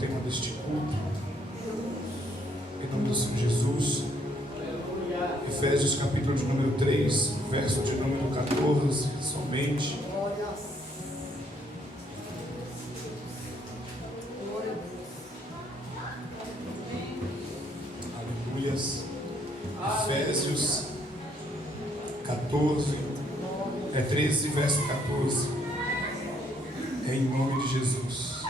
tema deste culto. Em nome do Senhor Jesus. Efésios capítulo de número 3, verso de número 14, somente. Aleluias. Efésios 13, verso 14. É em nome de Jesus.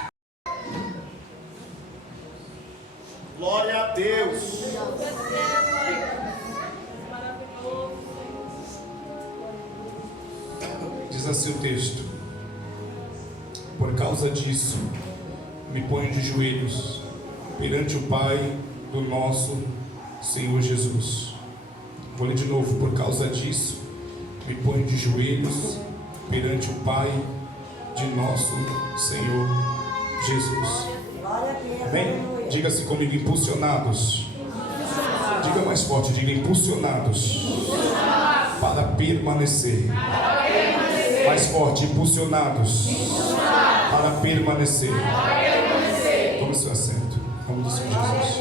Glória a Deus. Diz assim o texto: por causa disso, me ponho de joelhos perante o Pai do nosso Senhor Jesus. Vou ler de novo. Por causa disso, me ponho de joelhos perante o Pai de nosso Senhor Jesus. Amém? Diga-se comigo, impulsionados. Diga mais forte, diga impulsionados para permanecer. Mais forte, impulsionados para permanecer. Tome seu assento. Em nome do Senhor Jesus.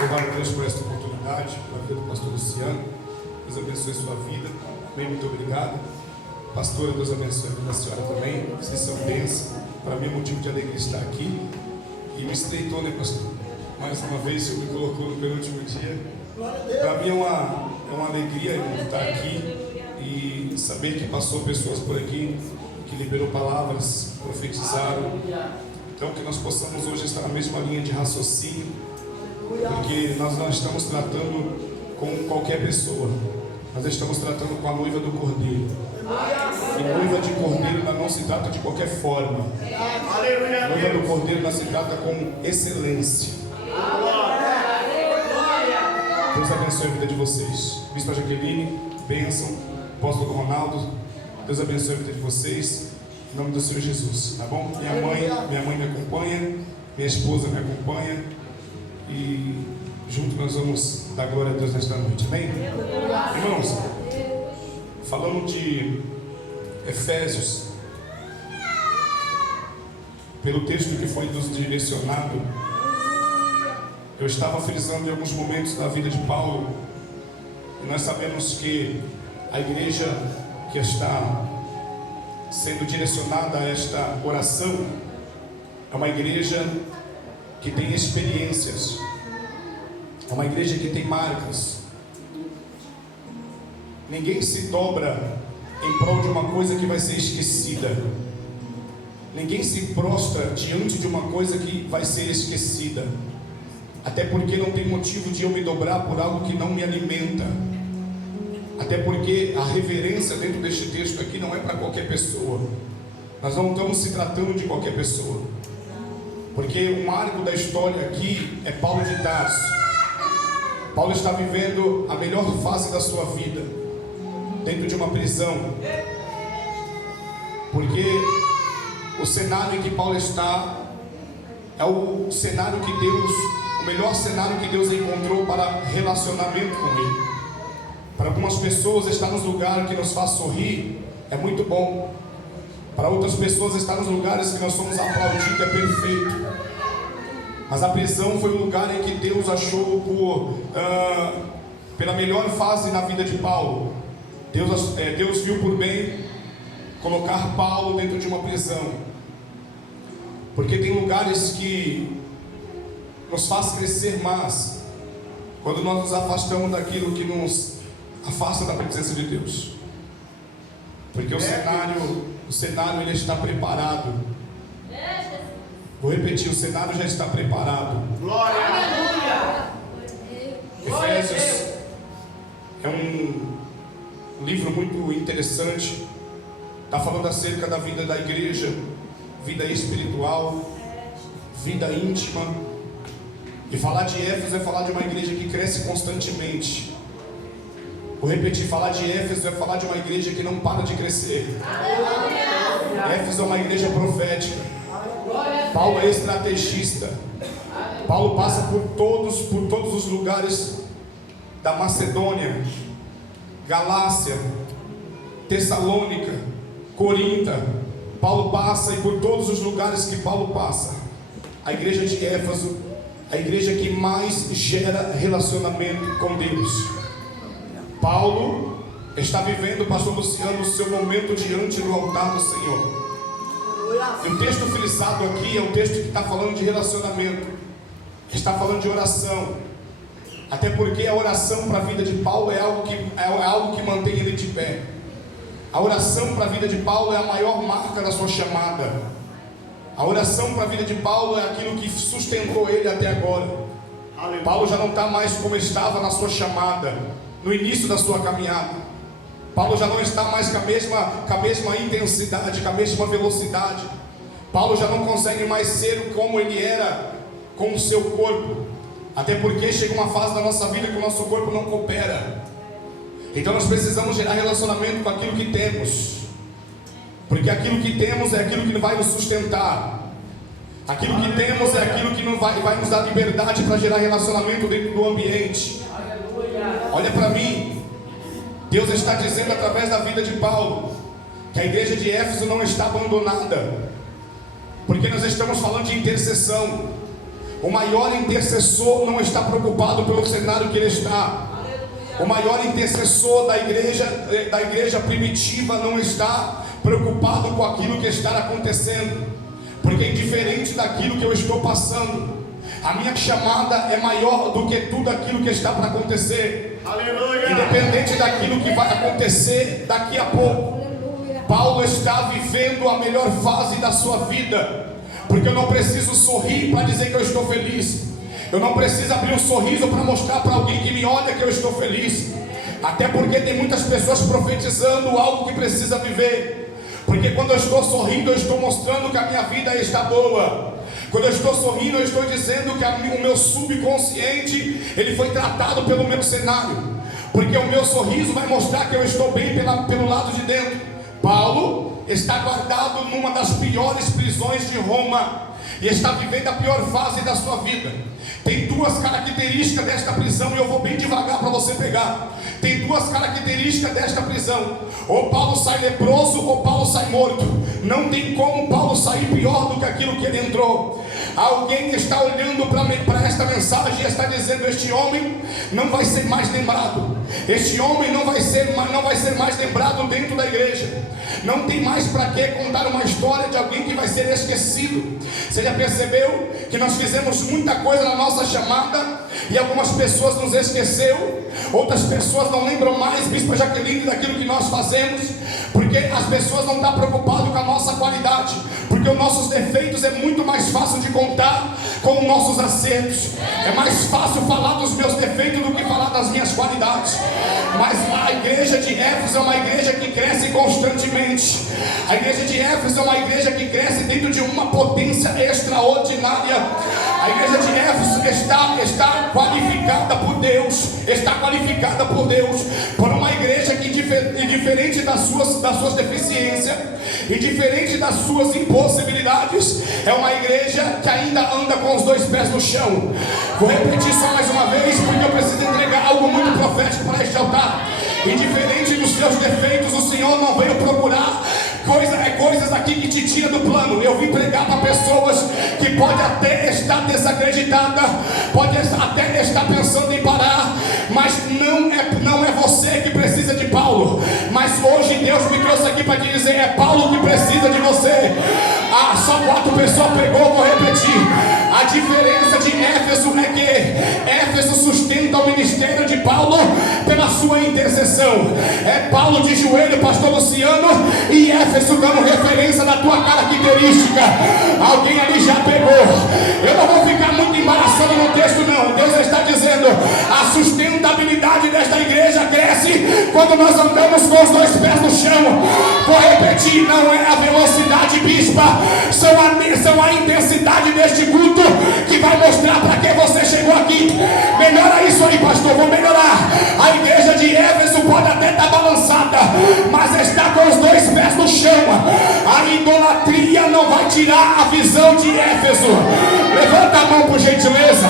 Louvar a Deus por esta oportunidade, pela vida do pastor Luciano. Deus abençoe sua vida. Bem, muito obrigado. Pastora, Deus abençoe a vida da senhora também. Vocês são bênçãos. Para mim é motivo de alegria estar aqui. E me estreitou, né, pastor? Mais uma vez, o Senhor me colocou no penúltimo dia. Para mim é uma alegria estar aqui e saber que passou pessoas por aqui que liberou palavras, profetizaram. Então, que nós possamos hoje estar na mesma linha de raciocínio, porque nós não estamos tratando com qualquer pessoa, nós estamos tratando com a noiva do Cordeiro. E noiva de Cordeiro não se trata de qualquer forma. Noiva do Cordeiro não se trata com excelência. Deus abençoe a vida de vocês. Bispa Jaqueline, bênção. Apóstolo Ronaldo, Deus abençoe a vida de vocês. Em nome do Senhor Jesus, tá bom? Minha mãe me acompanha, minha esposa me acompanha. E juntos nós vamos dar glória a Deus nesta noite, amém? Irmãos, falando de Efésios, pelo texto que foi nos direcionado, eu estava frisando em alguns momentos da vida de Paulo, e nós sabemos que a igreja que está sendo direcionada a esta oração é uma igreja que tem experiências, é uma igreja que tem marcas. Ninguém se dobra em prol de uma coisa que vai ser esquecida. Ninguém se prostra diante de uma coisa que vai ser esquecida. Até porque não tem motivo de eu me dobrar por algo que não me alimenta. Até porque a reverência dentro deste texto aqui não é para qualquer pessoa. Nós não estamos se tratando de qualquer pessoa. Porque o marco da história aqui é Paulo de Tarso. Paulo está vivendo a melhor fase da sua vida dentro de uma prisão. Porque o cenário em que Paulo está é o cenário que Deus, o melhor cenário que Deus encontrou para relacionamento com Ele. Para algumas pessoas estar nos lugares que nos faz sorrir é muito bom. Para outras pessoas estar nos lugares que nós somos aplaudidos é perfeito. Mas a prisão foi o lugar em que Deus achou pela melhor fase na vida de Paulo. Deus viu por bem colocar Paulo dentro de uma prisão. Porque tem lugares que nos faz crescer mais quando nós nos afastamos daquilo que nos afasta da presença de Deus. Porque o cenário ele está preparado. Vou repetir, o cenário já está preparado. Glória a Deus. Efésios é um livro muito interessante. Está falando acerca da vida da igreja, vida espiritual, vida íntima. E falar de Éfeso é falar de uma igreja que cresce constantemente. Vou repetir, falar de Éfeso é falar de uma igreja que não para de crescer. Éfeso é uma igreja profética. Paulo é estrategista. Paulo passa por todos os lugares da Macedônia. Galácia, Tessalônica, Corinto, Paulo passa, e por todos os lugares que Paulo passa, a igreja de Éfeso, a igreja que mais gera relacionamento com Deus. Paulo está vivendo, pastor Luciano, o seu momento diante do altar do Senhor. E o texto frisado aqui é um texto que está falando de relacionamento, está falando de oração. Até porque a oração para a vida de Paulo é algo que mantém ele de pé. A oração para a vida de Paulo é a maior marca da sua chamada. A oração para a vida de Paulo é aquilo que sustentou ele até agora. Aleluia. Paulo já não está mais como estava na sua chamada, no início da sua caminhada. Paulo já não está mais com a mesma intensidade, com a mesma velocidade. Paulo já não consegue mais ser como ele era com o seu corpo. Até porque chega uma fase da nossa vida que o nosso corpo não coopera. Então nós precisamos gerar relacionamento com aquilo que temos. Porque aquilo que temos é aquilo que vai nos sustentar. Aquilo que temos é aquilo que vai nos dar liberdade para gerar relacionamento dentro do ambiente. Olha para mim. Deus está dizendo através da vida de Paulo que a igreja de Éfeso não está abandonada. Porque nós estamos falando de intercessão. O maior intercessor não está preocupado pelo cenário que ele está. O maior intercessor da igreja primitiva não está preocupado com aquilo que está acontecendo. Porque indiferente daquilo que eu estou passando, a minha chamada é maior do que tudo aquilo que está para acontecer. Aleluia. Independente daquilo que vai acontecer daqui a pouco. Aleluia. Paulo está vivendo a melhor fase da sua vida. Porque eu não preciso sorrir para dizer que eu estou feliz. Eu não preciso abrir um sorriso para mostrar para alguém que me olha que eu estou feliz. Até porque tem muitas pessoas profetizando algo que precisa viver. Porque quando eu estou sorrindo, eu estou mostrando que a minha vida está boa. Quando eu estou sorrindo, eu estou dizendo que o meu subconsciente, ele foi tratado pelo meu cenário. Porque o meu sorriso vai mostrar que eu estou bem pelo lado de dentro. Paulo está guardado numa das piores prisões de Roma. E está vivendo a pior fase da sua vida. Tem duas características desta prisão, e eu vou bem devagar para você pegar. Tem duas características desta prisão: ou Paulo sai leproso, ou Paulo sai morto. Não tem como Paulo sair pior do que aquilo que ele entrou. Alguém que está olhando para esta mensagem e está dizendo: este homem não vai ser mais lembrado. Este homem não vai ser mais lembrado dentro da igreja. Não tem mais para que contar uma história de alguém que vai ser esquecido. Você já percebeu que nós fizemos muita coisa na nossa chamada e algumas pessoas nos esqueceu, outras pessoas não lembram mais, Bispa Jaqueline, daquilo que nós fazemos, porque as pessoas não estão preocupadas com a nossa qualidade, porque os nossos defeitos é muito mais fácil de contar com os nossos acertos. É mais fácil falar dos meus defeitos do que falar das minhas qualidades. Mas a igreja de Éfeso é uma igreja que cresce constantemente. A igreja de Éfeso é uma igreja que cresce dentro de uma potência extraordinária. A igreja de Éfeso está qualificada por Deus. Está qualificada por Deus. Por uma igreja que, diferente das suas deficiências e diferente das suas impossibilidades, é uma igreja que ainda anda com os dois pés no chão. Vou repetir só mais uma vez, porque eu preciso entregar algo muito profético para este altar. Indiferente dos seus defeitos, o Senhor não veio procurar coisas aqui que te tira do plano. Eu vim pregar para pessoas que pode até estar desacreditada, pode até estar pensando em parar, mas não é você que precisa de Paulo. Mas hoje Deus me trouxe aqui para te dizer: é Paulo que precisa de você. Só 4 pessoas pegou, vou repetir. A diferença de Éfeso é que Éfeso sustenta o ministério de Paulo pela sua intercessão. É Paulo de joelho, pastor Luciano, e Éfeso dando referência da tua característica. Alguém ali já pegou. Eu não vou ficar muito embaraçando no texto não. Deus está dizendo: a sustentabilidade desta igreja cresce quando nós andamos com os dois pés no chão. Vou repetir, não é a velocidade, bispa, são a intensidade deste culto que vai mostrar para que você chegou aqui. Melhora isso aí, pastor, vou melhorar. A igreja de Éfeso pode até estar balançada, mas está com os dois pés no chão. A idolatria não vai tirar a visão de Éfeso. Levanta a mão por gentileza.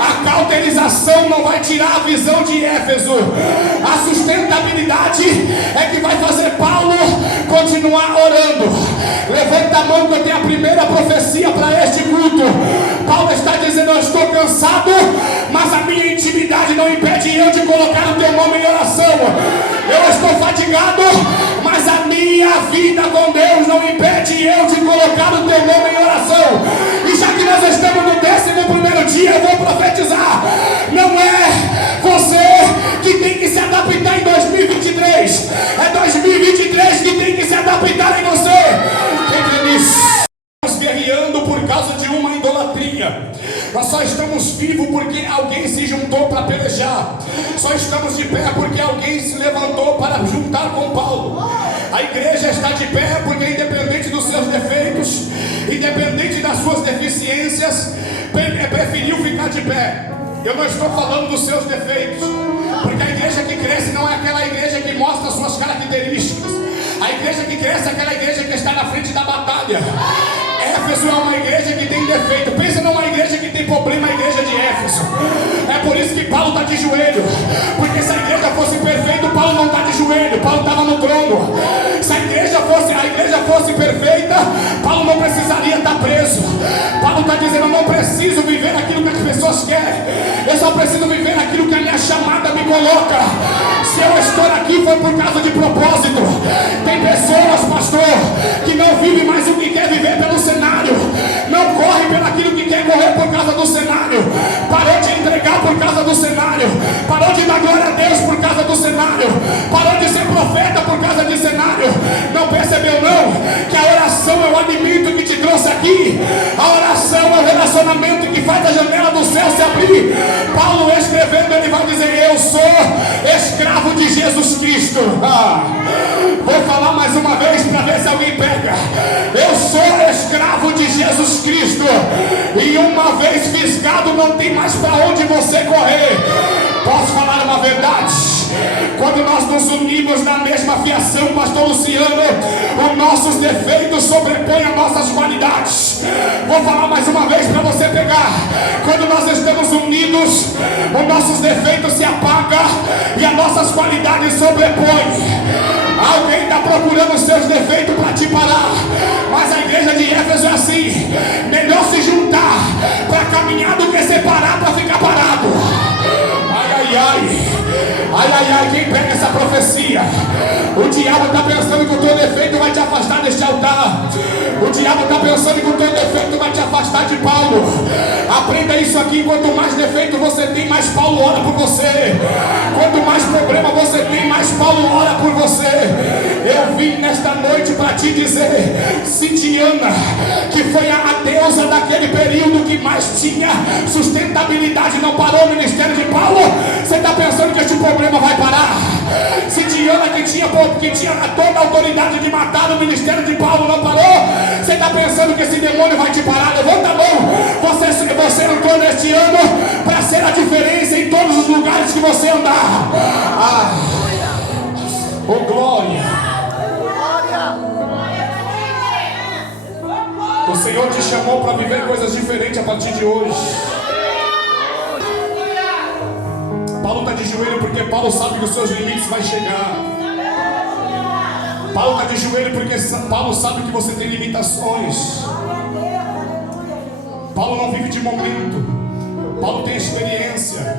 A cauterização não vai tirar a visão de Éfeso. A sustentabilidade é que vai fazer Paulo continuar orando. Levanta a mão que eu tenho a primeira profecia para este culto. Paulo está dizendo: eu estou cansado, mas a minha intimidade não impede eu de colocar o teu nome em oração. Eu estou fatigado, mas a minha vida com Deus não impede eu de colocar o teu nome em oração. E já que nós estamos no 11º dia, eu vou profetizar: não é você que tem que se adaptar em 2023, é 2023 que tem que se adaptar em você. Quem crê nisso? Estamos guerreando por causa de uma idolatria. Nós só estamos vivos porque alguém se juntou para pelejar. Só estamos de pé porque alguém se levantou para juntar com Paulo. A igreja está de pé porque, independente dos seus defeitos, independente das suas deficiências, preferiu ficar de pé. Eu não estou falando dos seus defeitos, porque a igreja que cresce não é aquela igreja que mostra as suas características. A igreja que cresce é aquela igreja que está na frente da batalha. Éfeso é uma igreja que tem defeito. Pensa numa igreja que tem problema, a igreja de Éfeso. É por isso que Paulo está de joelho, porque se a igreja fosse perfeita, Paulo não está de joelho, Paulo estava no trono. Se a igreja fosse perfeita, Paulo não precisaria estar preso. Paulo está dizendo: eu não preciso viver aquilo que as pessoas querem, eu só preciso viver aquilo que a minha chamada me coloca. Se eu estou aqui foi por causa de propósito. Tem pessoas, pastor, que não vivem mais o que quer viver pelo cenário, não corre pelo aquilo que quer correr por causa do cenário, parou de entregar por causa do cenário, parou de dar glória a Deus por causa do cenário, parou de ser profeta por causa de cenário. Não percebeu não que a oração é o alimento que te trouxe aqui? A oração é o relacionamento que faz a janela do céu se abrir. Paulo escrevendo, ele vai dizer: eu sou escravo de Jesus Cristo. Vou falar mais uma vez para ver se alguém pega. Eu sou escravo de Jesus Cristo, e uma vez fisgado não tem mais para onde você correr. Posso falar uma verdade? Quando nós nos unimos na mesma fiação, pastor Luciano, os nossos defeitos sobrepõem as nossas qualidades. Vou falar mais uma vez para você pegar. Quando nós estamos unidos, os nossos defeitos se apagam e as nossas qualidades sobrepõem. Alguém está procurando os seus defeitos para te parar, mas a igreja de Éfeso é assim: melhor se juntar para caminhar do que separar para ficar parado. Ai, quem pega essa profecia? O diabo está pensando que o teu defeito vai te afastar deste altar. O diabo está pensando que o teu defeito vai te afastar de Paulo. Aprenda isso aqui: quanto mais defeito você tem, mais Paulo ora por você. Quanto mais problema você tem, mais Paulo ora por você. Eu vim nesta noite para te dizer: se Diana, que foi a deusa daquele período que mais tinha sustentabilidade, não parou o ministério de Paulo, você está pensando que este problema vai parar? Se Diana, que tinha toda a autoridade de matar o ministério de Paulo, não parou, você está pensando que esse demônio vai te parar? Levanta a mão. Você entrou neste ano para ser a diferença em todos os lugares que você andar. Oh glória! O Senhor te chamou para viver coisas diferentes a partir de hoje. Paulo está de joelho porque Paulo sabe que os seus limites vão chegar. Paulo está de joelho porque Paulo sabe que você tem limitações. Paulo não vive de momento. Paulo tem experiência.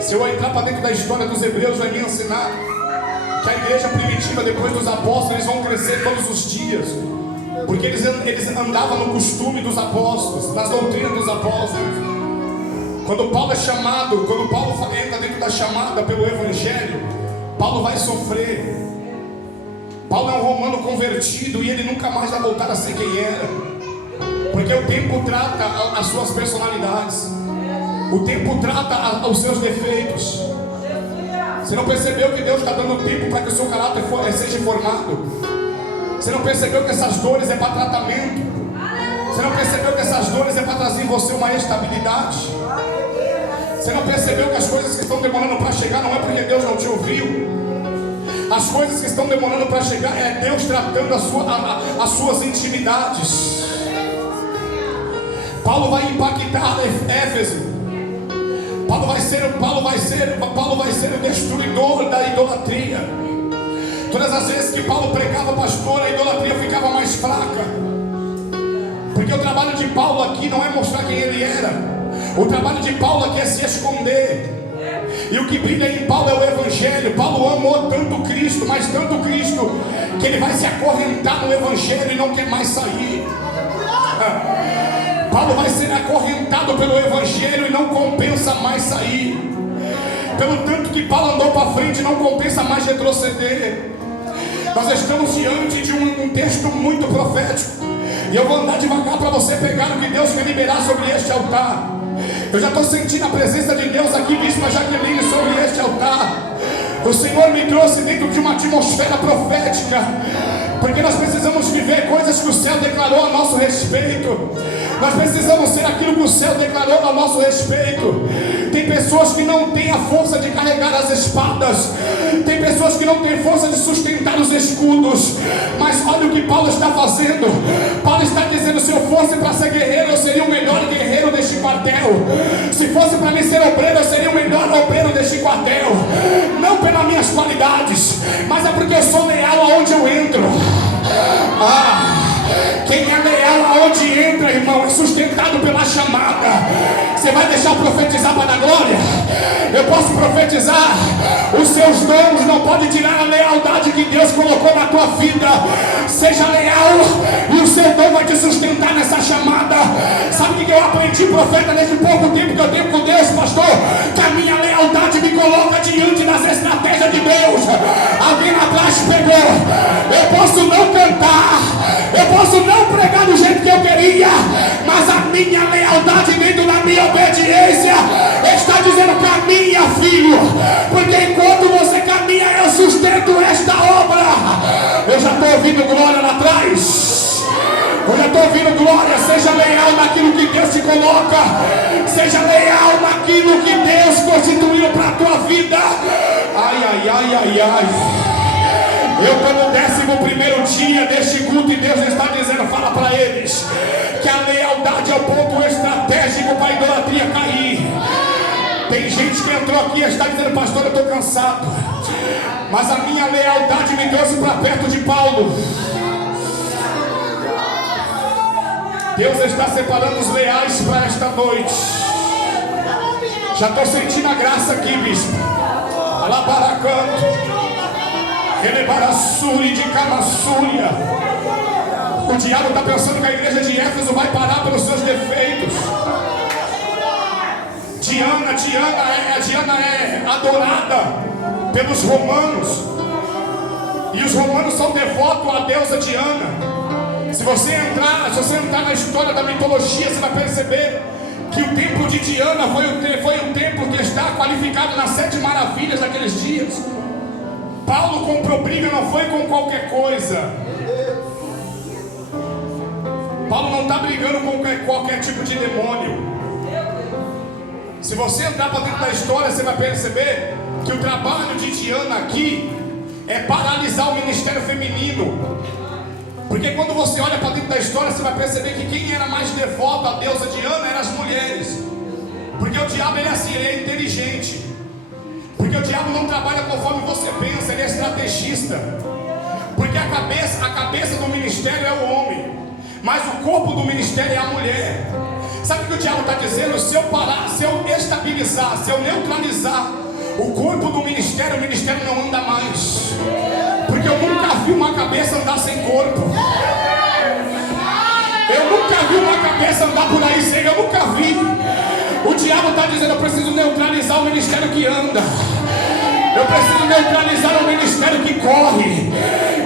Se eu entrar para dentro da história dos hebreus, vai me ensinar que a igreja primitiva, depois dos apóstolos, eles vão crescer todos os dias, porque eles andavam no costume dos apóstolos, nas doutrinas dos apóstolos. Quando Paulo é chamado, quando Paulo entra dentro da chamada pelo Evangelho, Paulo vai sofrer. Paulo é um romano convertido e ele nunca mais vai voltar a ser quem era, porque o tempo trata as suas personalidades, o tempo trata os seus defeitos. Você não percebeu que Deus está dando tempo para que o seu caráter seja formado? Você não percebeu que essas dores é para tratamento? Você não percebeu que essas dores é para trazer em você uma estabilidade? Você não percebeu que as coisas que estão demorando para chegar não é porque Deus não te ouviu? As coisas que estão demorando para chegar é Deus tratando as suas intimidades. Paulo vai impactar Éfeso. Paulo vai ser o destruidor da idolatria. Todas as vezes que Paulo pregava, pastor, a idolatria ficava mais fraca. Porque o trabalho de Paulo aqui não é mostrar quem ele era. O trabalho de Paulo aqui é se esconder. E o que brilha em Paulo é o Evangelho. Paulo amou tanto Cristo, mas tanto Cristo, que ele vai se acorrentar no Evangelho e não quer mais sair. Paulo vai ser acorrentado pelo Evangelho e não compensa mais sair. Pelo tanto que Paulo andou para frente, não compensa mais retroceder. Nós estamos diante de um texto muito profético. E eu vou andar devagar para você pegar o que Deus quer liberar sobre este altar. Eu já estou sentindo a presença de Deus aqui, Bispa Jaqueline, sobre este altar. O Senhor me trouxe dentro de uma atmosfera profética, porque nós precisamos viver coisas que o céu declarou a nosso respeito. Nós precisamos ser aquilo que o céu declarou a nosso respeito. Tem pessoas que não têm a força de carregar as espadas. Tem pessoas que não têm força de sustentar os escudos. Mas olha o que Paulo está fazendo. Paulo está dizendo: se eu fosse para ser guerreiro, eu seria o melhor guerreiro deste quartel. Se fosse para mim ser obreiro, eu seria o melhor obreiro deste quartel. Não pelas minhas qualidades, mas é porque eu sou leal aonde eu entro. Quem é leal aonde entra, irmão, é sustentado pela chamada. Você vai deixar profetizar para a glória? Eu posso profetizar. Os seus dons não podem tirar a lealdade que Deus colocou na tua vida. Seja leal e o seu dom vai te sustentar nessa chamada. Sabe o que eu aprendi, profeta, nesse pouco tempo que eu tenho com Deus, pastor? Que a minha lealdade me coloca diante das estratégias de Deus. Alguém lá atrás pegou. Eu posso não cantar, eu posso não pregar do jeito que eu queria, mas a minha lealdade dentro da minha obediência está dizendo: caminha, filho, porque enquanto você caminha, eu sustento esta obra. Eu já estou ouvindo glória lá atrás. Eu já estou ouvindo glória. Seja leal naquilo que Deus te coloca. Seja leal naquilo que Deus constituiu para a tua vida. Ai, ai, ai, ai, ai. Eu estou no 11º dia deste culto e Deus está dizendo: fala para eles que a lealdade é o ponto estratégico para a idolatria cair. Tem gente que entrou aqui e está dizendo: pastor, eu estou cansado, mas a minha lealdade me trouxe para perto de Paulo. Deus está separando os leais para esta noite. Já estou sentindo a graça aqui, bispo. Alabaracanto. Elebarassuri de Camassúria. O diabo está pensando que a igreja de Éfeso vai parar pelos seus defeitos. Diana é adorada pelos romanos. E os romanos são devotos à deusa Diana. Se você entrar na história da mitologia, você vai perceber que o templo de Diana foi um templo que está qualificado nas 7 maravilhas daqueles dias. Paulo comprou briga, não foi com qualquer coisa. Paulo não está brigando com qualquer tipo de demônio. Se você entrar para dentro da história, você vai perceber que o trabalho de Diana aqui é paralisar o ministério feminino. Porque quando você olha para dentro da história, você vai perceber que quem era mais devoto à deusa Diana eram as mulheres. Porque o diabo, ele é assim, ele é inteligente. Porque o diabo não trabalha conforme você pensa, ele é estrategista. Porque a cabeça do ministério é o homem, mas o corpo do ministério é a mulher. Sabe o que o diabo está dizendo? Se eu parar, se eu estabilizar, se eu neutralizar o corpo do ministério, o ministério não anda mais. Porque eu nunca vi uma cabeça andar sem corpo. Eu nunca vi uma cabeça andar por aí sem, eu nunca vi. O diabo está dizendo: eu preciso neutralizar o ministério que anda. Eu preciso neutralizar o ministério que corre.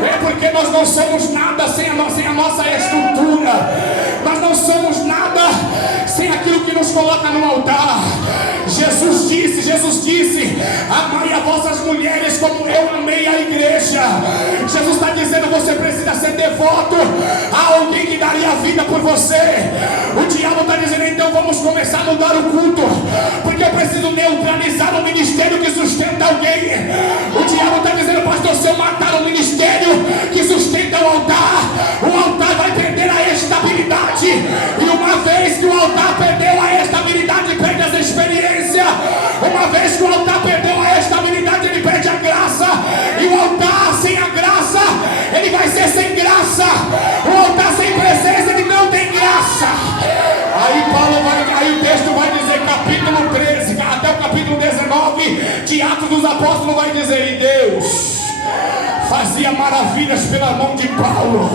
É porque nós não somos nada sem a nossa estrutura. Nós não somos nada sem aquilo que nos coloca no altar. Jesus disse: amai as vossas mulheres como eu amei a igreja. Jesus está dizendo: você precisa ser devoto a alguém que daria a vida por você. O diabo está dizendo: então vamos começar a mudar o culto, porque eu preciso neutralizar o ministério que sustenta alguém. O diabo está dizendo: pastor, se eu matar de Atos dos Apóstolos vai dizer: e Deus fazia maravilhas pela mão de Paulo.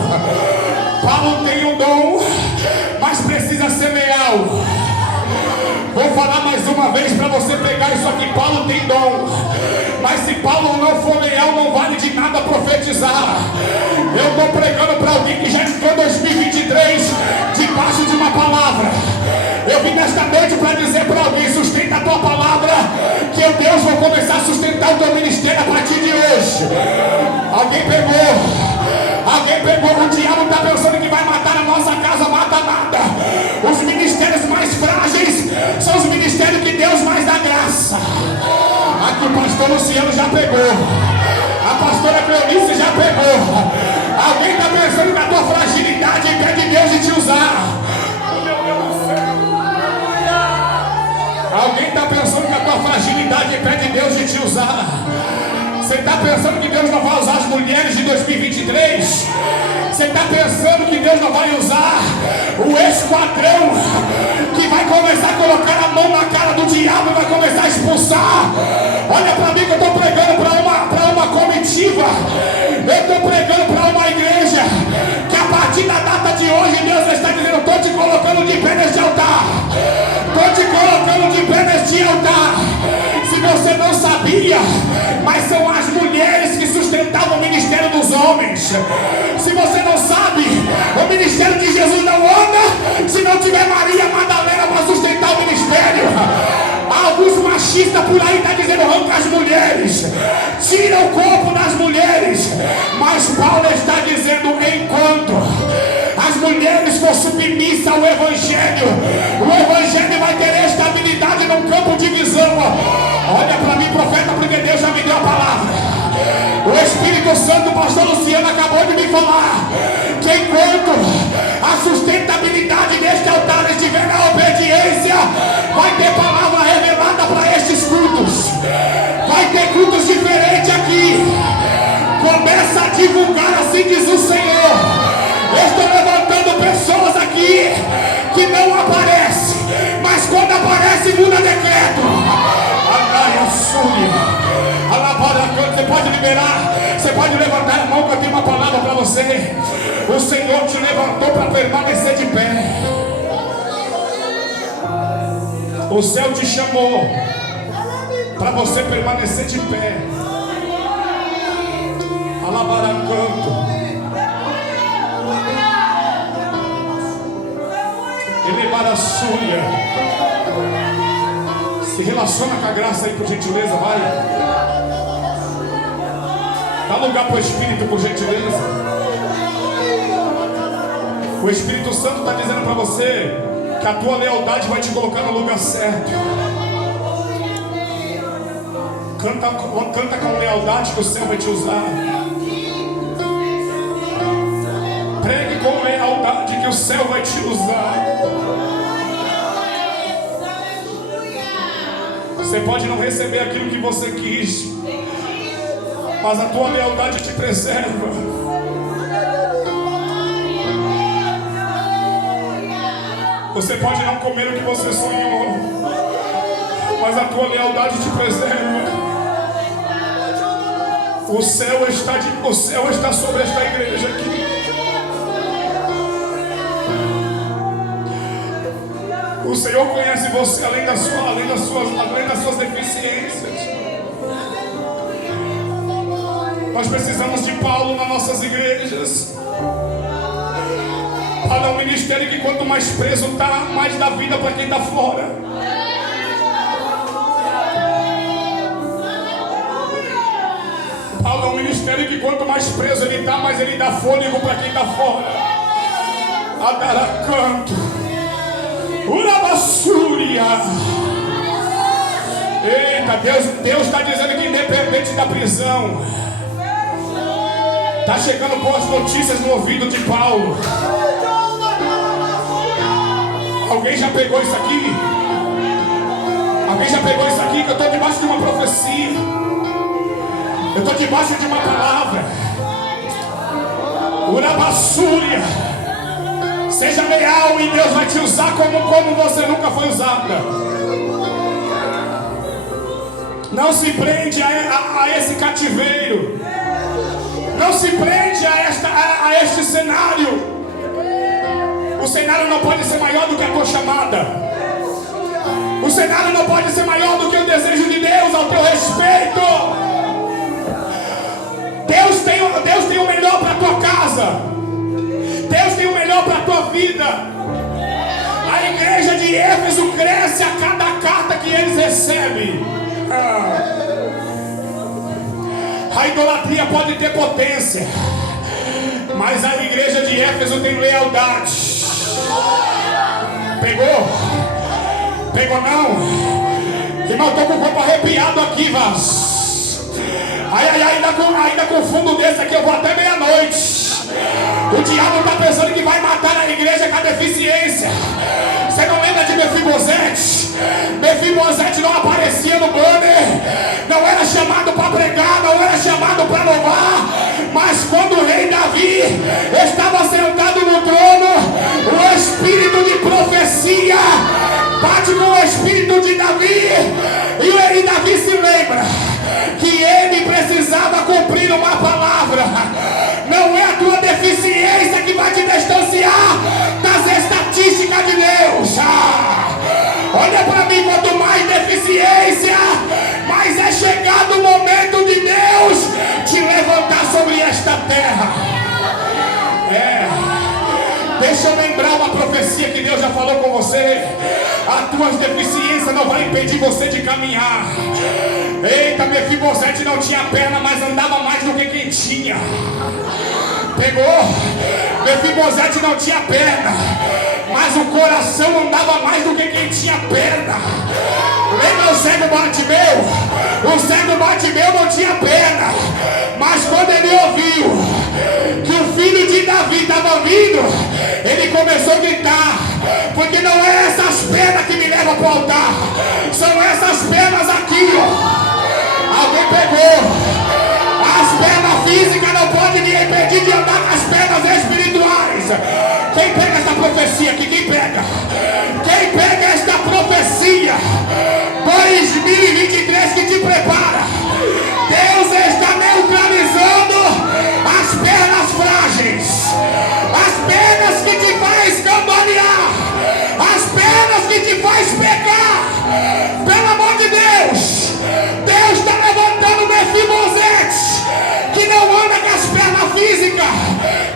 Paulo tem um dom, mas precisa ser leal. Vou falar mais uma vez para você pegar isso aqui. Paulo tem dom, mas se Paulo não for leal, não vale de nada profetizar. Eu estou pregando para alguém que já entrou em 2023 debaixo de uma palavra. Eu vim nesta noite para dizer para alguém: sustenta a tua palavra, que eu, Deus, vou começar a sustentar o teu ministério a partir de hoje. Alguém pegou? Alguém pegou? O diabo está pensando que vai matar a nossa casa, mata nada. Os ministérios mais frágeis são os ministérios que Deus mais dá graça. Aqui o pastor Luciano já pegou, a pastora Cleonice já pegou. Alguém está pensando que a tua fragilidade impede Deus de te usar. Alguém está pensando que a tua fragilidade impede Deus de te usar. Você está pensando que Deus não vai usar as mulheres de 2023? Você está pensando que Deus não vai usar o esquadrão que vai começar a colocar a mão na cara do diabo e vai começar a expulsar? Olha para mim que eu estou pregando para uma comitiva. Eu estou pregando para uma igreja que a partir da data de hoje Deus está dizendo: estou te colocando de pé neste altar. Estou te colocando de pé neste altar. Se você não sabia, mas são as mulheres que sustentavam o ministério dos homens. Se você não sabe, o ministério de Jesus não anda se não tiver Maria Madalena para sustentar o ministério. Alguns machistas por aí estão dizendo: arranca as mulheres, tira o corpo das mulheres. Mas Paulo está dizendo: enquanto as mulheres for submissas ao Evangelho, o Evangelho vai ter estabilidade num campo de visão. Olha para mim, profeta, porque Deus já me deu a palavra. O Espírito Santo, o pastor Luciano acabou de me falar que enquanto a sustentabilidade deste altar estiver na obediência, vai ter palavra revelada para estes cultos. Vai ter cultos diferentes aqui. Começa a divulgar, assim diz o Senhor. Eu estou levantando pessoas aqui que não aparecem, mas quando aparece muda decreto. Você pode liberar, você pode levantar a mão que eu tenho uma palavra para você. O Senhor te levantou para permanecer de pé. O céu te chamou para você permanecer de pé. Alabaracanto. Elebarassuia. Se relaciona com a graça aí, por gentileza, vai. Dá lugar para o Espírito, por gentileza. O Espírito Santo está dizendo para você que a tua lealdade vai te colocar no lugar certo. Canta com lealdade que o céu vai te usar. Pregue com lealdade que o céu vai te usar. Você pode não receber aquilo que você quis, mas a tua lealdade te preserva. Você pode não comer o que você sonhou, mas a tua lealdade te preserva. O céu está sobre esta igreja aqui. O Senhor conhece você além das suas deficiências. Nós precisamos de Paulo nas nossas igrejas. Paulo é um ministério que quanto mais preso está, mais dá vida para quem está fora. Paulo é um ministério que quanto mais preso ele está, mais ele dá fôlego para quem está fora. Adaracanto. Urabassúria. Eita, Deus está dizendo que independente da prisão, está chegando boas notícias no ouvido de Paulo. Alguém já pegou isso aqui? Alguém já pegou isso aqui? Que eu estou debaixo de uma profecia. Eu estou debaixo de uma palavra. Urabassúria. Seja leal e Deus vai te usar como você nunca foi usada. Não se prende a esse cativeiro. Não se prende a este cenário. O cenário não pode ser maior do que a tua chamada. O cenário não pode ser maior do que o desejo de Deus ao teu respeito. Deus tem o melhor para a tua casa. Deus tem o melhor para a tua vida. A igreja de Éfeso cresce a cada carta que eles recebem. A idolatria pode ter potência, mas a igreja de Éfeso tem lealdade. Pegou? Pegou não? Irmão, estou com o corpo arrepiado aqui, Vaz. Ainda com o fundo desse aqui eu vou até meia-noite. O diabo está pensando que vai matar a igreja com a deficiência. Você não lembra de Mefibosete? Mefibosete não aparecia no banner, não era chamado para pregar, não era chamado para louvar. Mas quando o rei Davi estava sentado no trono, o espírito de profecia bate com o espírito de Davi, e Davi se lembra que ele precisava cumprir uma palavra. Não é a tua deficiência que vai te distanciar das estatísticas de Deus. Olha para mim, quanto mais deficiência, mais é chegado o momento de Deus te levantar sobre esta terra. Deixa eu lembrar uma profecia que Deus já falou com você. As tuas deficiências não vai impedir você de caminhar. Eita, Mefibosete não tinha perna, mas andava mais do que quem tinha. Pegou? Mefibosete não tinha perna, mas o coração andava mais do que quem tinha perna. Lembra o cego Bartimeu? O cego Bartimeu não tinha perna, mas quando ele ouviu que o filho de Davi estava vindo, ele começou a gritar, porque não é essas pernas que me levam para o altar, são essas pernas aqui, ó. Alguém pegou? As pernas físicas não podem me impedir de andar com as pernas espirituais. Quem pega esta profecia aqui? Quem pega? Quem pega esta profecia? 2023 que te prepara. Deus está neutralizando as pernas frágeis, as pernas que te faz cambalear, as pernas que te faz pecar. Pelo amor de Deus, Deus está levantando Mefibosete, que não anda com as pernas físicas,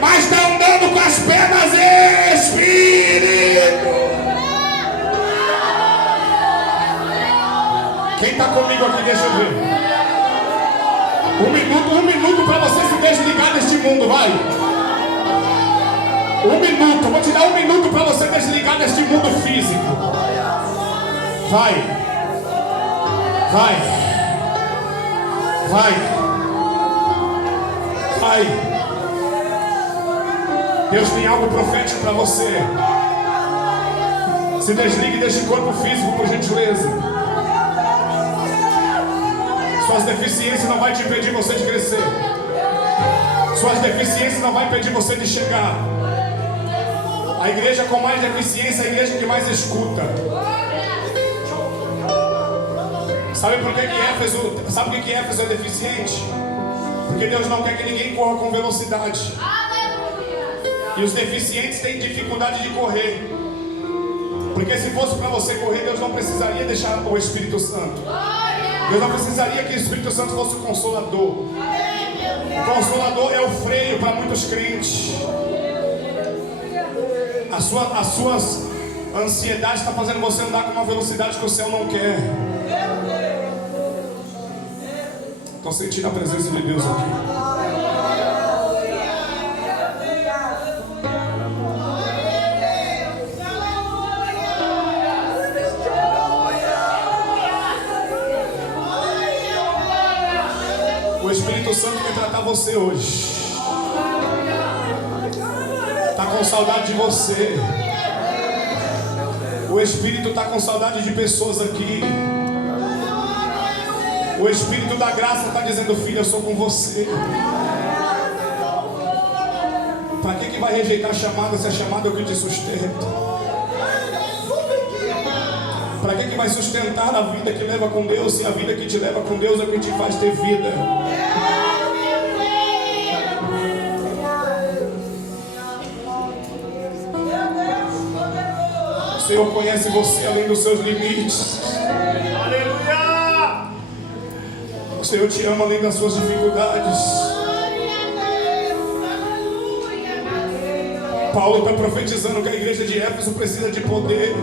mas está andando com as pernas espírito. Quem está comigo aqui, deixa eu ver. Um minuto para você se desligar deste mundo, vai. 1 minuto, vou te dar 1 minuto para você desligar deste mundo físico. Vai. Deus tem algo profético para você. Se desligue deste corpo físico, por gentileza. Suas deficiências não vai te impedir você de crescer. Suas deficiências não vai impedir você de chegar. A igreja com mais deficiência é a igreja que mais escuta. Sabe por que Éfeso é deficiente? Porque Deus não quer que ninguém corra com velocidade. E os deficientes têm dificuldade de correr. Porque se fosse para você correr, Deus não precisaria deixar o Espírito Santo. Deus não precisaria que o Espírito Santo fosse o consolador. O consolador é o freio para muitos crentes. As suas ansiedades estão fazendo você andar com uma velocidade que o céu não quer. Estou sentindo a presença de Deus aqui. O Espírito Santo quer tratar você hoje. Está com saudade de você. O Espírito está com saudade de pessoas aqui. O Espírito da graça está dizendo: filho, eu sou com você. Para que vai rejeitar a chamada se a chamada é o que te sustenta? Para que vai sustentar a vida que leva com Deus, se a vida que te leva com Deus é o que te faz ter vida? O Senhor conhece você além dos seus limites. Aleluia! O Senhor te ama além das suas dificuldades. Paulo está profetizando que a igreja de Éfeso precisa de poder.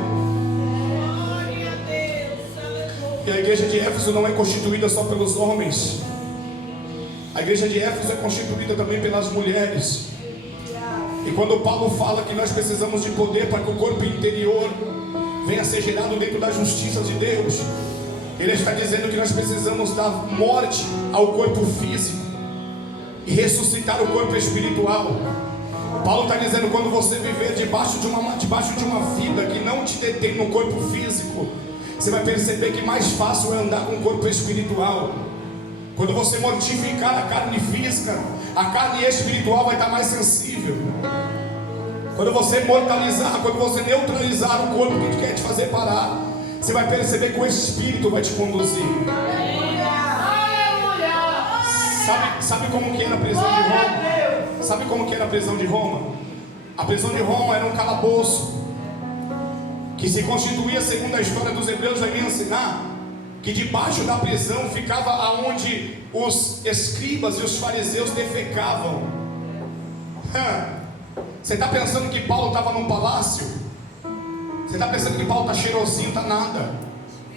E a igreja de Éfeso não é constituída só pelos homens. A igreja de Éfeso é constituída também pelas mulheres. E quando Paulo fala que nós precisamos de poder para que o corpo interior venha a ser gerado dentro da justiça de Deus, ele está dizendo que nós precisamos dar morte ao corpo físico e ressuscitar o corpo espiritual. Paulo está dizendo, quando você viver debaixo de uma vida que não te detém no corpo físico, você vai perceber que mais fácil é andar com o corpo espiritual. Quando você mortificar a carne física, a carne espiritual vai estar mais sensível. Quando você mortalizar, quando você neutralizar o corpo que quer te fazer parar, você vai perceber que o Espírito vai te conduzir. Sabe como que era a prisão de Roma? Sabe como que era a prisão de Roma? A prisão de Roma era um calabouço que se constituía, segundo a história dos hebreus, vai me ensinar que debaixo da prisão ficava aonde os escribas e os fariseus defecavam. Você está pensando que Paulo estava num palácio? Você está pensando que Paulo está cheirosinho? Está nada.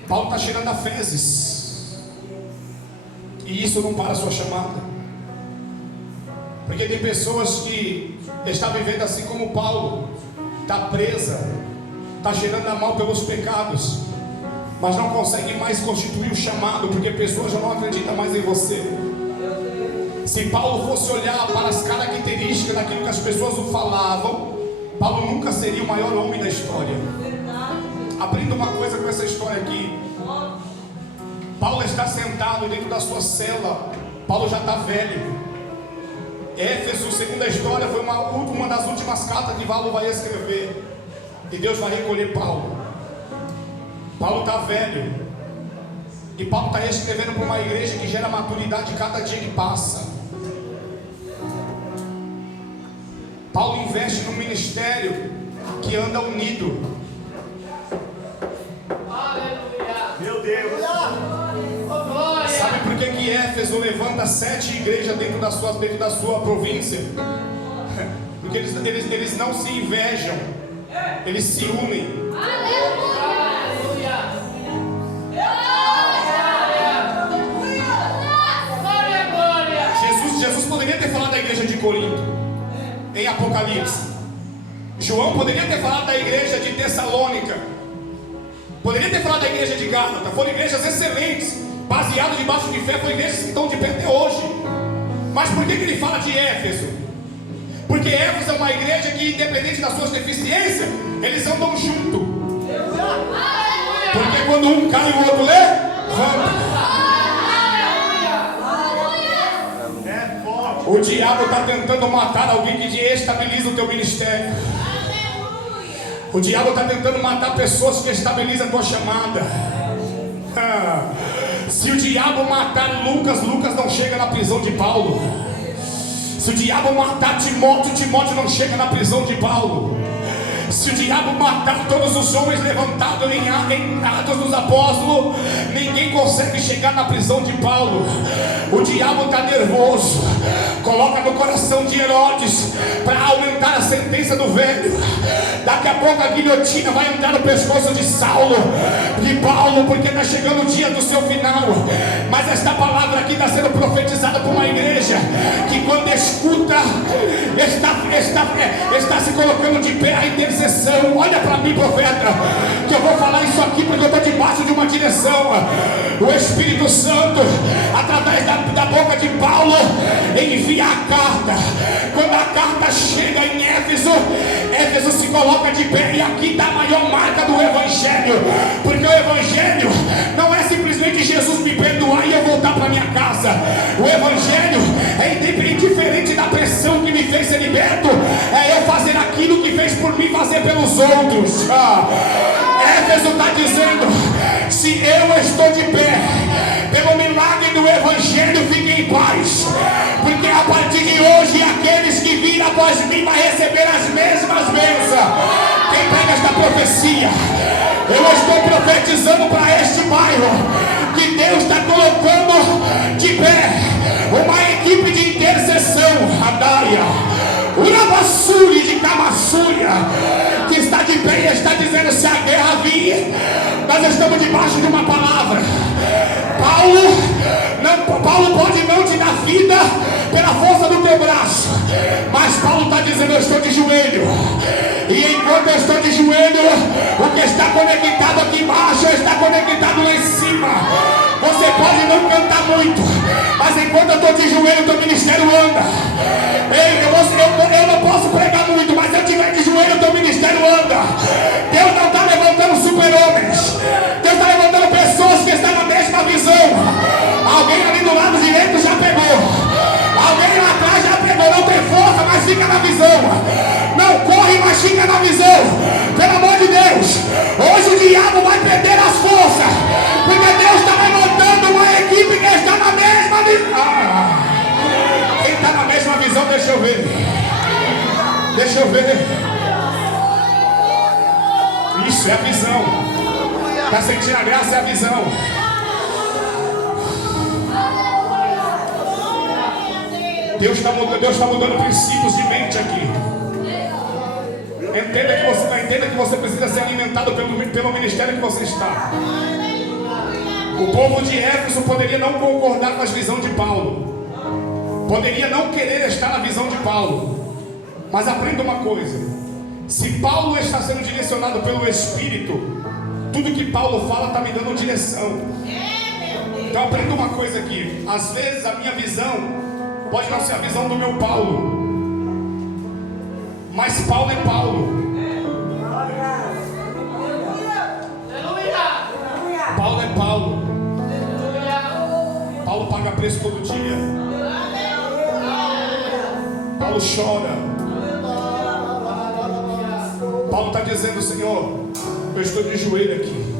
Paulo está cheirando a fezes. E isso não para a sua chamada. Porque tem pessoas que estão vivendo assim como Paulo, está presa, está cheirando a mal pelos pecados, mas não consegue mais constituir o chamado, porque a pessoa já não acredita mais em você. Se Paulo fosse olhar para as características daquilo que as pessoas o falavam, Paulo nunca seria o maior homem da história. Aprenda uma coisa com essa história aqui. Paulo está sentado dentro da sua cela. Paulo já está velho. Éfeso, segundo a história, foi uma das últimas cartas que Paulo vai escrever. E Deus vai recolher Paulo. Paulo está velho. E Paulo está escrevendo para uma igreja que gera maturidade cada dia que passa. Paulo investe num ministério que anda unido. Aleluia! Meu Deus! Sabe por que Éfeso levanta 7 igrejas dentro da sua província? Porque eles não se invejam, eles se unem. Jesus poderia ter falado da igreja de Corinto em Apocalipse. João poderia ter falado da igreja de Tessalônica. Poderia ter falado da igreja de Gálatas. Foram igrejas excelentes, baseadas debaixo de fé. Foram igrejas que estão de pé até hoje. Mas por que ele fala de Éfeso? Porque Éfeso é uma igreja que, independente das suas deficiências, eles andam junto. Porque quando um cai, o outro levanta. O diabo está tentando matar alguém que estabiliza o teu ministério. O diabo está tentando matar pessoas que estabilizam a tua chamada. Se o diabo matar Lucas, Lucas não chega na prisão de Paulo. Se o diabo matar Timóteo, Timóteo não chega na prisão de Paulo. Se o diabo matar todos os homens levantados em Atos dos Apóstolos, ninguém consegue chegar na prisão de Paulo. O diabo está nervoso, coloca no coração de Herodes para aumentar a sentença do velho. Daqui a pouco a guilhotina vai entrar no pescoço de Saulo e Paulo, porque está chegando o dia do seu final. Mas esta palavra aqui está sendo profetizada por uma igreja que, quando escuta, está se colocando de pé a intercessão. Olha para mim, profeta, que eu vou falar isso aqui porque eu estou debaixo de uma direção. O Espírito Santo, através da boca de Paulo, envia a carta. Quando a carta chega em Éfeso, Éfeso se coloca de pé. E aqui está a maior marca do Evangelho, porque o Evangelho não é simplesmente Jesus me perdoar e eu voltar para minha casa. O Evangelho é indiferente da pressão que me fez ser liberto, é eu fazer aquilo que fez por mim fazer pelos outros. Éfeso está dizendo: se eu estou de pé, pelo milagre do Evangelho, fiquem em paz, porque a partir de hoje aqueles que virem após mim vão receber as mesmas bênçãos. Quem pega esta profecia? Eu estou profetizando para este bairro que Deus está colocando de pé uma equipe de intercessão, Adaia, Urabassuri de Camassúria, que está de pé e está dizendo: se a guerra vir, nós estamos debaixo de uma palavra. Paulo pode não te dar vida pela força do teu braço, mas Paulo está dizendo: eu estou de joelho, e enquanto eu estou de joelho, o que está conectado aqui embaixo está conectado lá em cima. Você pode não cantar muito, mas enquanto eu estou de joelho, o teu ministério anda. Ei, eu não posso pregar muito, mas se eu estiver de joelho, o teu ministério anda. Deus não está levantando super-homens, Deus está levantando pessoas que estão na mesma visão. Alguém ali do lado direito já pegou, alguém lá atrás já pegou. Não tem força, mas fica na visão. Não corre, mas fica na visão. Pelo amor de Deus, hoje o diabo vai perder as forças, porque Deus está levantando uma equipe que está na mesma visão. Quem está na mesma visão, deixa eu ver. Deixa eu ver. Isso é a visão. Está sentindo a graça? É a visão. Deus está mudando princípios de mente aqui. Entenda que você precisa ser alimentado pelo ministério que você está. O povo de Éfeso poderia não concordar com a visão de Paulo, poderia não querer estar na visão de Paulo, mas aprenda uma coisa: se Paulo está sendo direcionado pelo Espírito, tudo que Paulo fala está me dando direção. Então aprenda uma coisa aqui: às vezes a minha visão pode não ser a visão do meu Paulo, mas Paulo é Paulo. Paulo é Paulo. Paulo paga preço todo dia. Paulo chora. Paulo está dizendo: Senhor, eu estou de joelho aqui.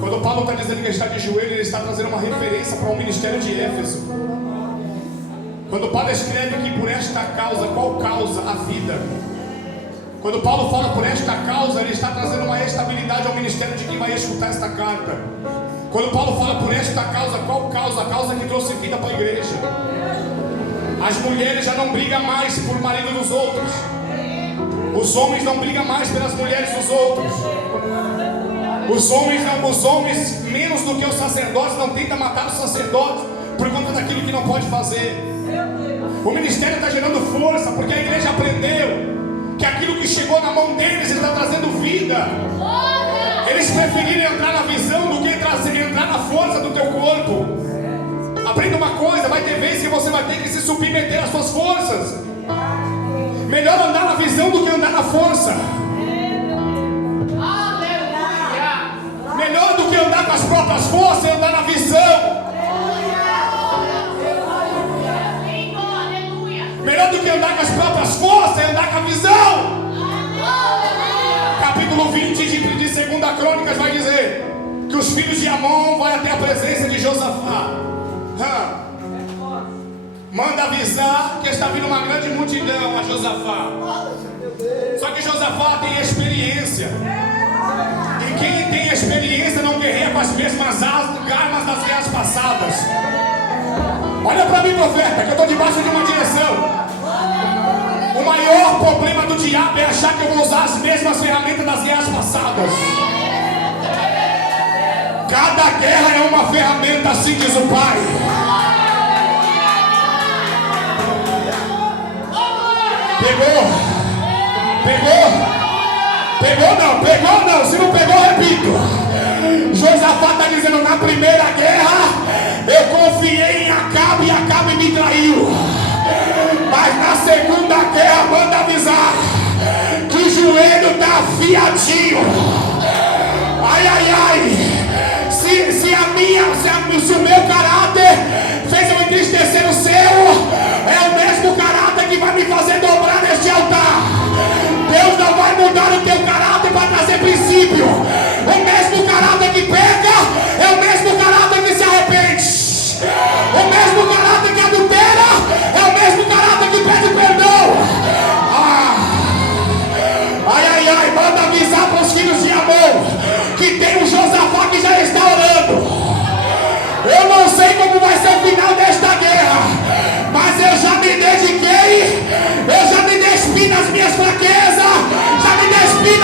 Quando Paulo está dizendo que ele está de joelho, ele está trazendo uma referência para o ministério de Éfeso. Quando Paulo escreve que por esta causa, qual causa? A vida. Quando Paulo fala por esta causa, ele está trazendo uma estabilidade ao ministério de quem vai escutar esta carta. Quando Paulo fala por esta causa, qual causa? A causa que trouxe vida para a igreja. As mulheres já não brigam mais por marido dos outros. Os homens não brigam mais pelas mulheres dos outros. Os homens, menos do que os sacerdotes, não tentam matar os sacerdotes por conta daquilo que não pode fazer. O ministério está gerando força, porque a igreja aprendeu que aquilo que chegou na mão deles está trazendo vida. Eles preferiram entrar na visão do que entrar na força do teu corpo. Aprenda uma coisa: vai ter vezes que você vai ter que se submeter às suas forças. Melhor andar na visão do que andar na força. Melhor do que andar com as próprias forças é andar na visão. Melhor do que andar com as próprias forças é andar com a visão. Capítulo 20 de 2 Crônicas vai dizer que os filhos de Amon vão até a presença de Josafá. Manda avisar que está vindo uma grande multidão a Josafá. Só que Josafá tem experiência, e quem tem experiência não guerreia com as mesmas armas das guerras passadas. Olha para mim, profeta, que eu estou debaixo de uma direção. O maior problema do diabo é achar que eu vou usar as mesmas ferramentas das guerras passadas. Cada guerra é uma ferramenta, assim diz o Pai. Pegou não, se não pegou, repito. Josafá está dizendo: na primeira guerra eu confiei em Acabe e Acabe me traiu, mas na segunda guerra manda avisar que o joelho está afiadinho. Se o meu caráter fez eu entristecer o seu, é o mesmo caráter que vai me fazer dobrar neste altar. Deus não vai mudar o teu caráter. despi das minhas fraquezas, já me despi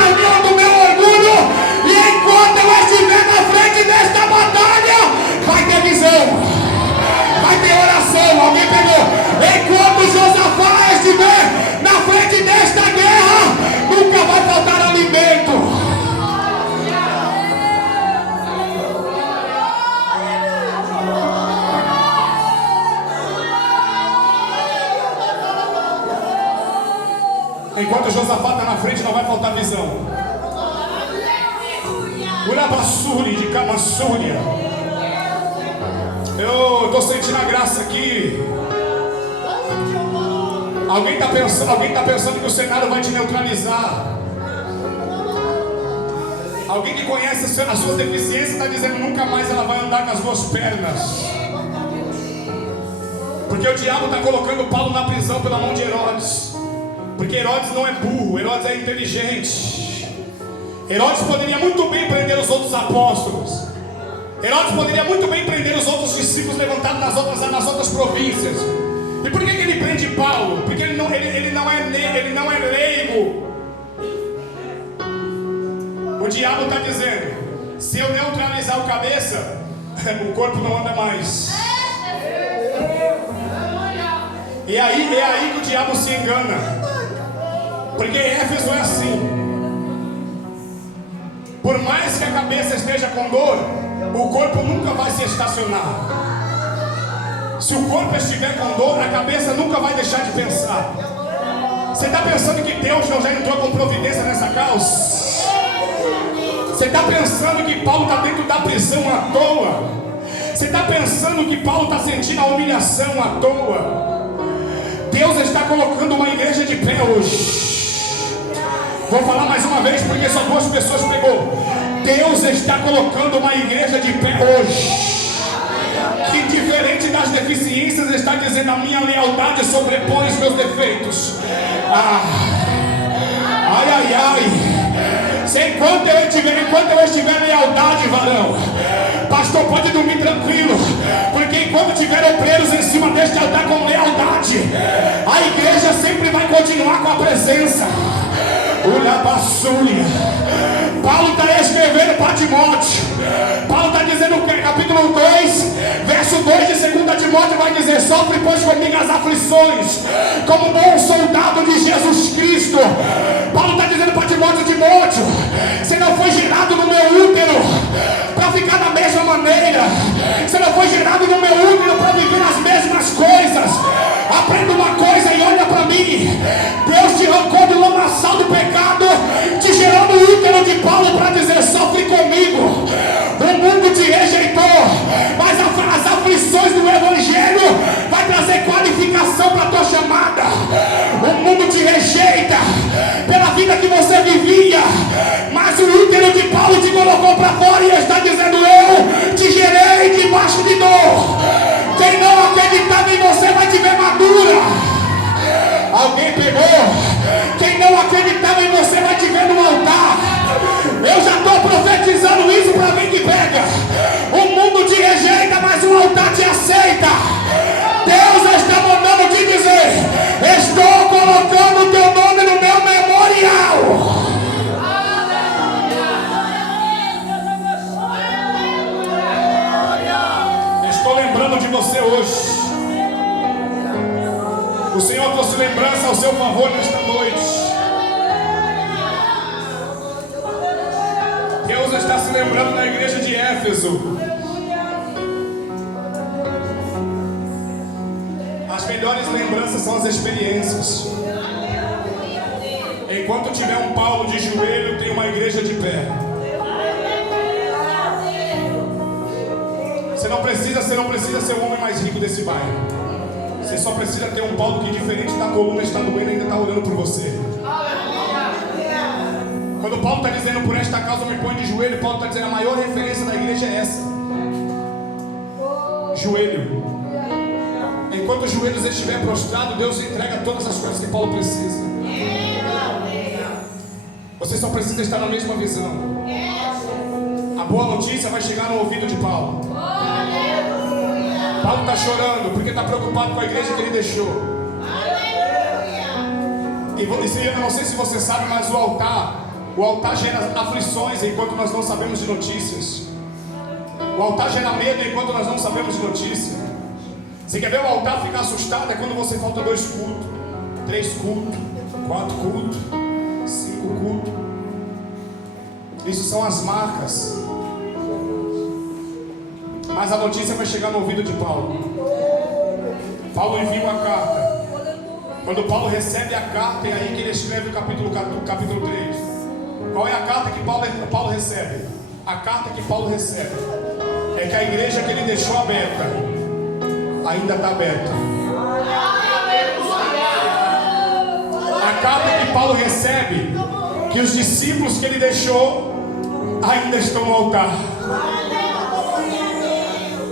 do meu orgulho. E enquanto eu estiver na frente desta batalha, vai ter visão, vai ter oração. Alguém pegou? Enquanto Josafá estiver na frente desta guerra, nunca vai faltar alimento. Enquanto Josafá está na frente, não vai faltar visão. Urabassuri de Camassúria. Eu estou sentindo a graça aqui. Alguém está pensando que o cenário vai te neutralizar. Alguém que conhece as suas deficiências está dizendo nunca mais ela vai andar com as duas pernas. Porque o diabo está colocando Paulo na prisão pela mão de Herodes. Porque Herodes não é burro, Herodes é inteligente. Herodes poderia muito bem prender os outros apóstolos. Herodes poderia muito bem prender os outros discípulos levantados nas outras províncias. E por que ele prende Paulo? Porque ele não é leigo. O diabo está dizendo: se eu neutralizar o cabeça, o corpo não anda mais. E é aí que o diabo se engana. Porque Éfeso é assim. Por mais que a cabeça esteja com dor, o corpo nunca vai se estacionar. Se o corpo estiver com dor, a cabeça nunca vai deixar de pensar. Você está pensando que Deus não já entrou com providência nessa causa? Você está pensando que Paulo está dentro da prisão à toa? Você está pensando que Paulo está sentindo a humilhação à toa? Deus está colocando uma igreja de pé hoje. Vou falar mais uma vez porque só 2 pessoas pegou. Deus está colocando uma igreja de pé hoje, que diferente das deficiências está dizendo: a minha lealdade sobrepõe os meus defeitos. Ai, ai, ai. Enquanto eu estiver lealdade, varão, pastor, pode dormir tranquilo, porque enquanto tiver obreiros em cima deste altar com lealdade, a igreja sempre vai continuar com a presença. Paulo está escrevendo para Timóteo. Paulo está dizendo que capítulo 2, verso 2 de 2 Timóteo vai dizer: sofre pois comigo as aflições, como bom soldado de Jesus Cristo. Paulo está dizendo para Timóteo: Timóteo, você não foi gerado no meu útero para ficar da mesma maneira. Você não foi gerado no meu útero para viver as mesmas coisas. Aprenda uma coisa e olha para mim. Deus te arrancou do lamaçal do pecado, te gerou no útero de Paulo para dizer: sofre comigo. O mundo te rejeitou, mas as aflições do Evangelho vai trazer qualificação para a tua chamada. O mundo te rejeita pela vida que você vivia, mas o útero de Paulo te colocou para fora e está dizendo: eu te gerei debaixo de dor. Quem não acreditava em você vai te ver madura. Alguém pegou? Quem não acreditava em você vai te ver no altar. Eu já estou profetizando isso para alguém que pega. O mundo te rejeita, mas o altar te aceita. Deus está mandando te dizer: estou colocando o teu nome no meu memorial. Estou lembrando de você hoje. O Senhor trouxe lembrança ao seu favor nesta noite. Deus está se lembrando da igreja de Éfeso. As melhores lembranças são as experiências. Enquanto tiver um Paulo de joelho, tem uma igreja de pé. Você não precisa ser o homem mais rico desse bairro. Você só precisa ter um Paulo que, diferente da coluna está doendo, ainda está orando por você. Quando Paulo está dizendo: por esta causa me põe de joelho, Paulo está dizendo: a maior referência da igreja é essa: joelho. Enquanto os joelhos estiver prostrado, Deus entrega todas as coisas que Paulo precisa. Você só precisa estar na mesma visão. A boa notícia vai chegar no ouvido de Paulo. Paulo está chorando porque está preocupado com a igreja que ele deixou. Eu não sei se você sabe, mas o altar gera aflições enquanto nós não sabemos de notícias. O altar gera medo enquanto nós não sabemos de notícias. Você quer ver o altar ficar assustado? É quando você falta 2 cultos, 3 cultos, 4 cultos, 5 cultos. Isso são as marcas. Mas a notícia vai chegar no ouvido de Paulo. Paulo envia uma carta. Quando Paulo recebe a carta, é aí que ele escreve o capítulo 3. Qual é a carta que Paulo recebe? A carta que Paulo recebe é que a igreja que ele deixou aberta ainda está aberta. A carta que Paulo recebe que os discípulos que ele deixou ainda estão no altar.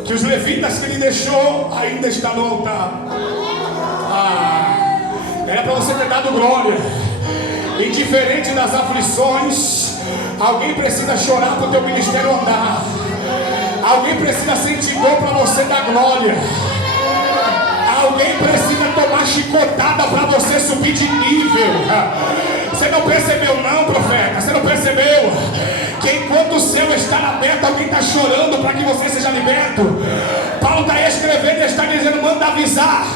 Que os levitas que ele deixou ainda estão no altar. Era para você ter dado glória. Indiferente das aflições, alguém precisa chorar para o teu ministério andar. Alguém precisa sentir dor para você dar glória. Alguém precisa tomar chicotada para você subir de nível. Você não percebeu não, profeta? Você não percebeu? Que enquanto o céu está aberto, alguém está chorando para que você seja liberto. Paulo está escrevendo e está dizendo: manda avisar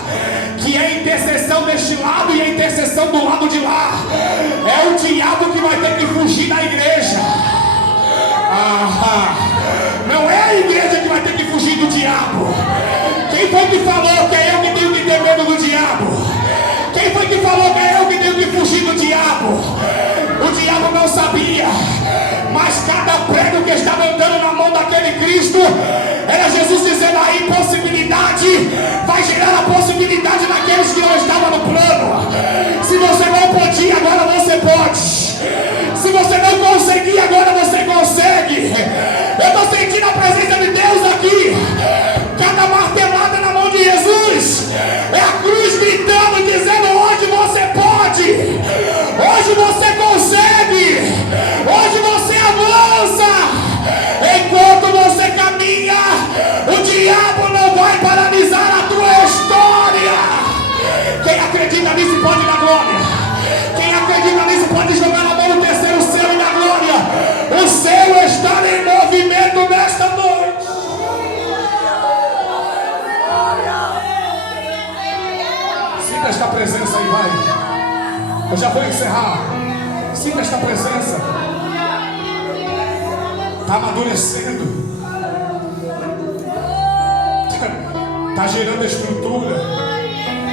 que é a intercessão deste lado e a intercessão do lado de lá. É o diabo que vai ter que fugir da igreja. Não é a igreja que vai ter que fugir do diabo. Quem foi que falou que é eu que tenho que ter medo do diabo? Quem foi que falou que é eu que tenho que fugir do diabo? O diabo não sabia, mas cada prego que estava andando na mão daquele Cristo era Jesus dizendo: a impossibilidade vai gerar a possibilidade naqueles que não estavam no plano. Se você não podia, agora você pode. Se você não conseguia, agora você consegue. Eu estou sentindo a presença de Deus aqui. Cada martelada na mão de Jesus é a cruz gritando, dizendo: hoje você pode, hoje você consegue, hoje você avança. Enquanto você caminha, o diabo não vai paralisar a tua história. Quem acredita nisso pode dar glória. Quem acredita nisso pode jogar a mão no terceiro céu e dar glória. O céu está em movimento nesta noite. Sinta esta presença aí, vai. Eu já vou encerrar. Sinta esta presença. Está amadurecendo. Está gerando estrutura.